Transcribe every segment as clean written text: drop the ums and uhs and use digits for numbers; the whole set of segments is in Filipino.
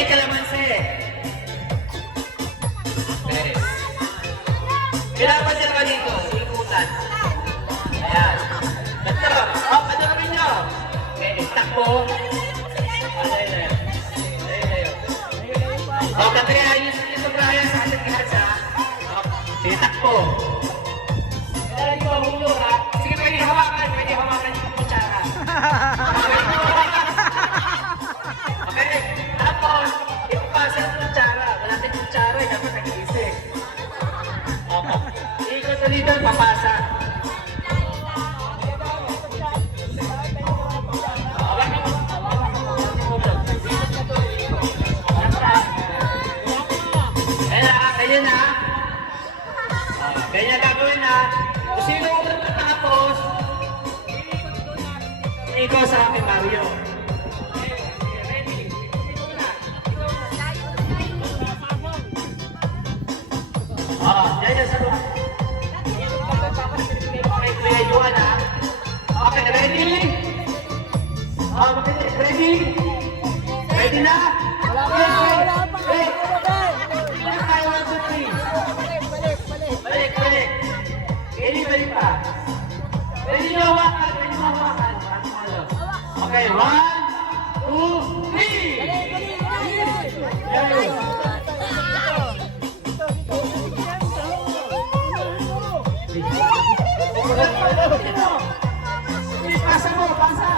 may kalamansi. Okay. Pinapansin ka dito, ikutan. Ayan. Ito. Oh, patuloy nyo. Okay, takbo. Ayan. O, kataya, yung Brian sa ating kihatsa. Okay, takbo. Kaya di ba, hulog ha? Sige, pwede hawakan yung kutsara. Okay, tapos, ipapasa yung kutsara. Wala tayong kutsara, dapat nag-iisip. Okay, ikot na dito, papasa. Ganyan na. Ganyan gagawin na. Kung sino unang natapos, ikaw sa akin, Mario. Yan sa luha. Okay, Kuya Yuan ha. Okay, ready? Ready? Ready na? Wala pa. Balik pa. Pwede nyo hawakan. Okay, 1, 2, 3. Pasa mo, pasa.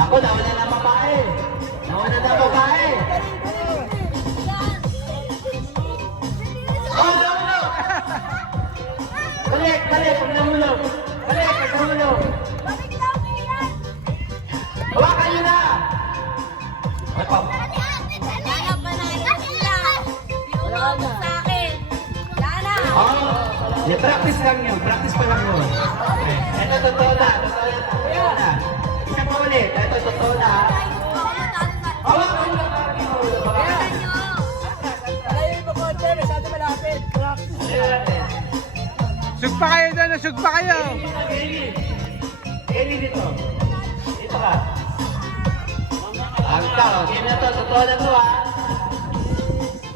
Ako, nauna na babae. Balik, pag nahulog. Hawakan nyo na! Practice lang yun. Practice pa lang yun. Okay. Ito, totoo na. Isa pa ulit. Ito, totoo na. Hawakan nyo na. Sugpa kayo doon, sugpa kayo. Eli dito. Dito ka. Ang tao. Game na to. Totoo na to ha.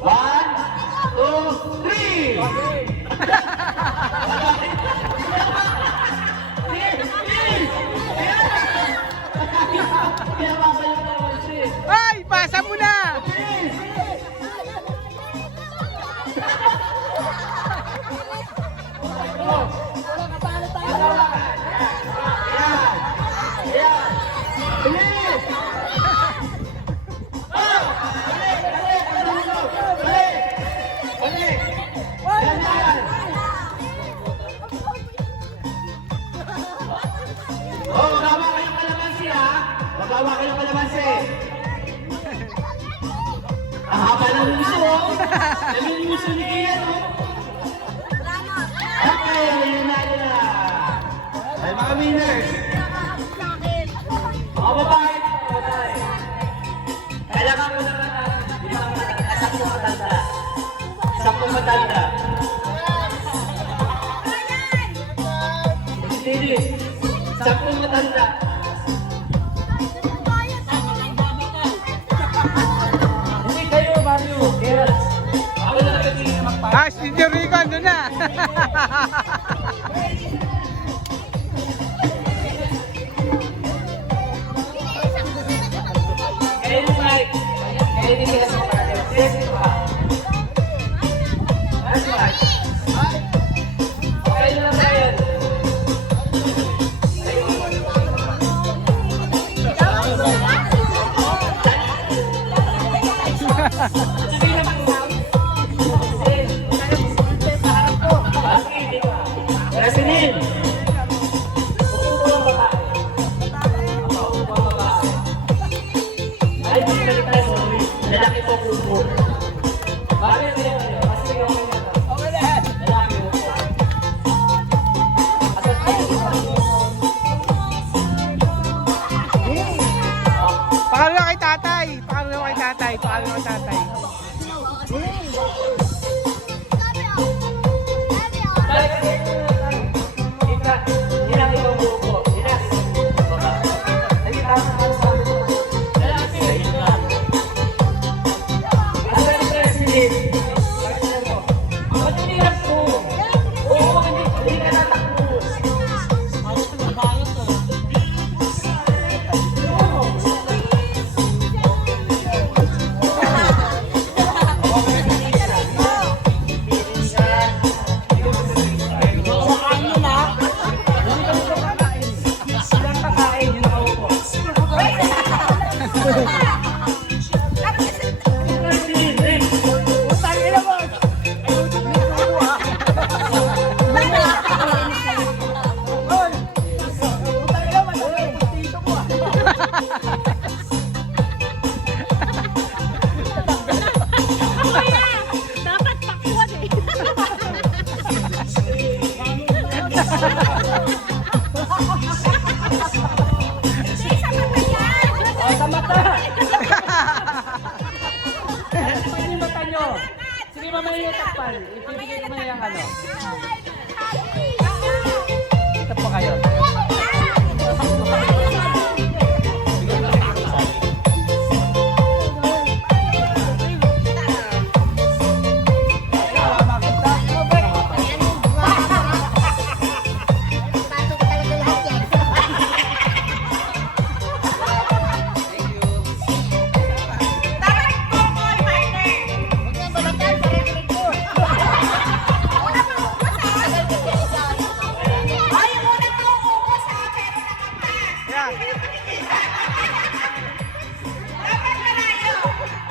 1, 2, 3. Ay, pasa mo na. Magawa kayo kalamansi. Ang haba ng uso, oh. Dami yung uso ni Kian, oh. Okay, nanalo na. Ay, mga winners. Mga babae. Kailangan mo naman na 10 matanda. 10 matanda. Hindi, 10 matanda. Si Jericho, doon na. Lalaki po kubo. Bakit niya kayo? Kasi kayo lalaki po. Pakalawa kay tatay. Pakalawa kay tatay. Apal, ipipigil mo yung ano. Ito po kayo.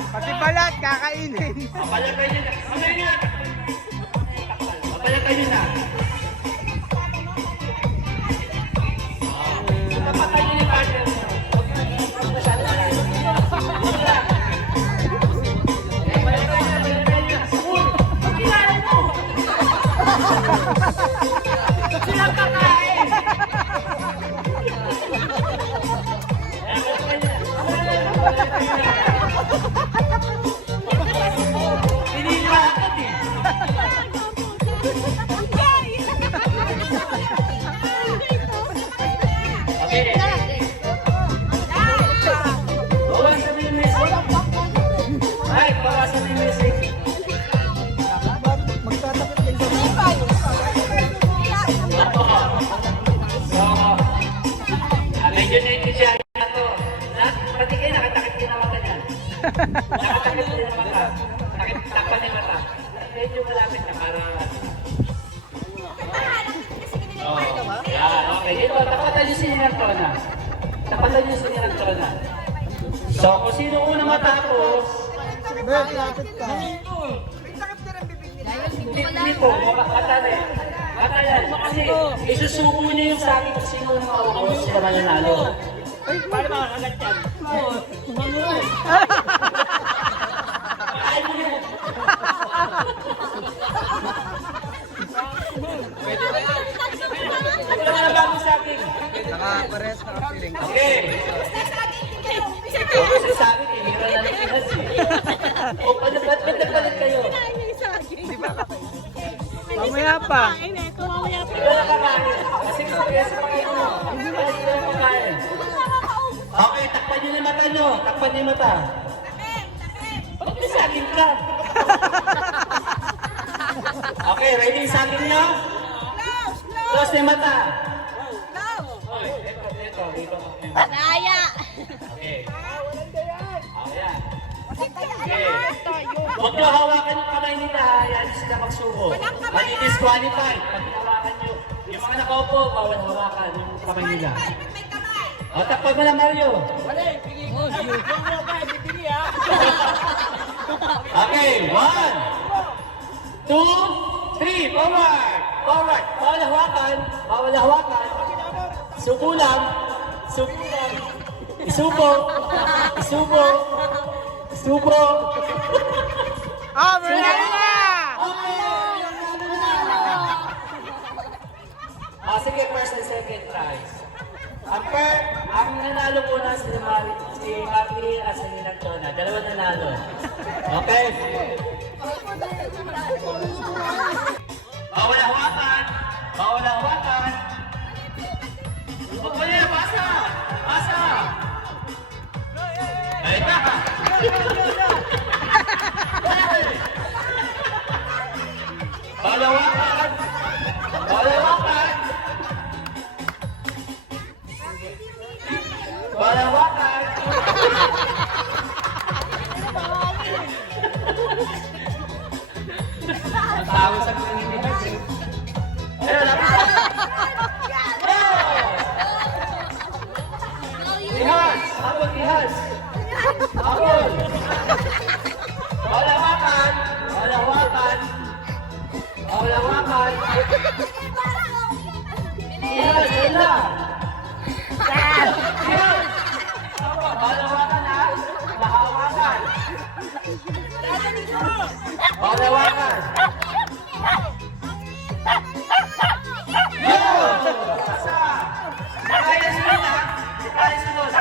Pati balat, kakainin. Papalagay nyo na. Mamaya nyo na. Papalagay nyo na. Napatay nyo yung partner mo. Papalagay nyo. Uy! Pagkilala mo! Silang kakain! Piniliwakan eh. Okay. Bawasan mo yung message. Ay, bawasan mo yung message. So, medyo naintindihan na to. Pati kayo nakatakit din ang mata niyan. Nakatakit din ang mata. Takpan yung mata. Medyo malapit na para... Yan, okay. Ito, tapatan nyo si Nantona. Tapatan nyo si Nantona. So, kung sino una matapos... Hindi po, mata na eh. Mata yan. Kasi isusubo nyo yung sa akin kung sino una maubos, sila mananalo. Paano makakagat yan? Ay, mo yun. Ito na bago sa akin. Nakapares, nakapiling. Okay. Kasi sa akin, hinira na ng pinas eh. O, ba't nagpalit kayo? Mamaya pa. Ito na kakain. Kasi kaya sa pagkain mo. Hindi ba ito yung pagkain? Okay, takpan nyo na mata nyo. Takpan nyo yung mata. Ba't may sa akin ka? Okay, ready sa akin nyo? Close na yung mata. Okay, ito. Daya! Okay. Ayan. Okay. Huwag nyo hawakan yung kamay nila. Yan sila magsuko. Madi-disqualified. Pag hinawakan nyo. Yung mga nakaupo, bawal hawakan yung kamay nila. O, takpan mo na, Mario. Okay, 1, 2, 3, forward! Forward! Bawal hawakan! Bawal hawakan! Subo lang! Subo lang! Isubo! Isubo! Isubo! Ah, meron na! Sige, first and second prize. Ang nanalo po na si Maki at si Nantona. Dalawa nanalo. Okay? Bawal hawakan! Bawal hawakan! Huwag mo niya, basa! Basa! Ay, baka! Bawal hawakan! Bawal hawakan! Bawal hawakan! Ang tawa sa pininigas eh. Ayun, lapit! Ihas! Abot, ihas! Abot! Bawal hawakan! Bawal hawakan! Bawal hawakan! Ihas! Yun lang! Ihas! Bawal hawakan ha! Mahawakan! Bawal hawakan! Yo! Basa! Kaya sunod ha! Kaya sunod!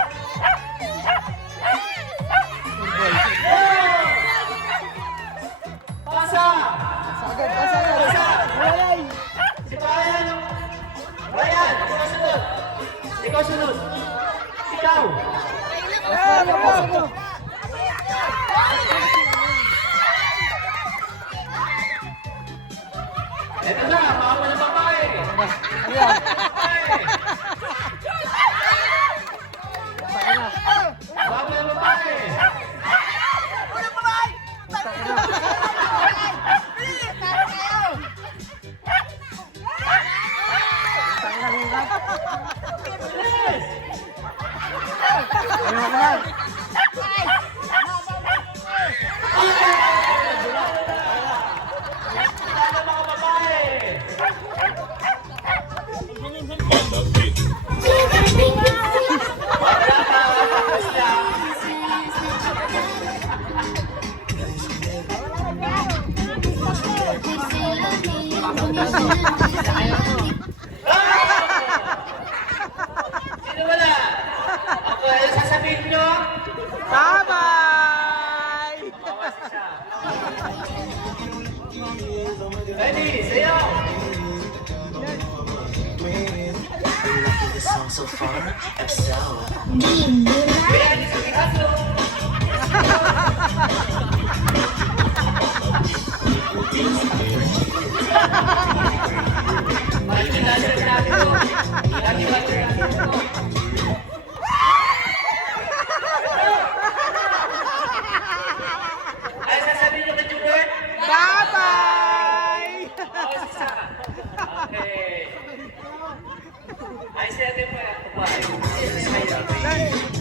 Basa! Ikaw sunod. Ikaw. Ito na, baka ng babae. Ano yan? Baka ng babae. Ano naman? Ano mga babae? Sino wala? Okay, sasabihin nyo? Bye-bye! Bawas isa. Ready, sayo! Kaya di sa Picasso. Lagi-lagi natin to. Lagi-lagi natin to. Ay, sasabihin nyo kay Jubert? Bye-bye! Bawas isa. Okay. Ay, siyete po yan. Bye.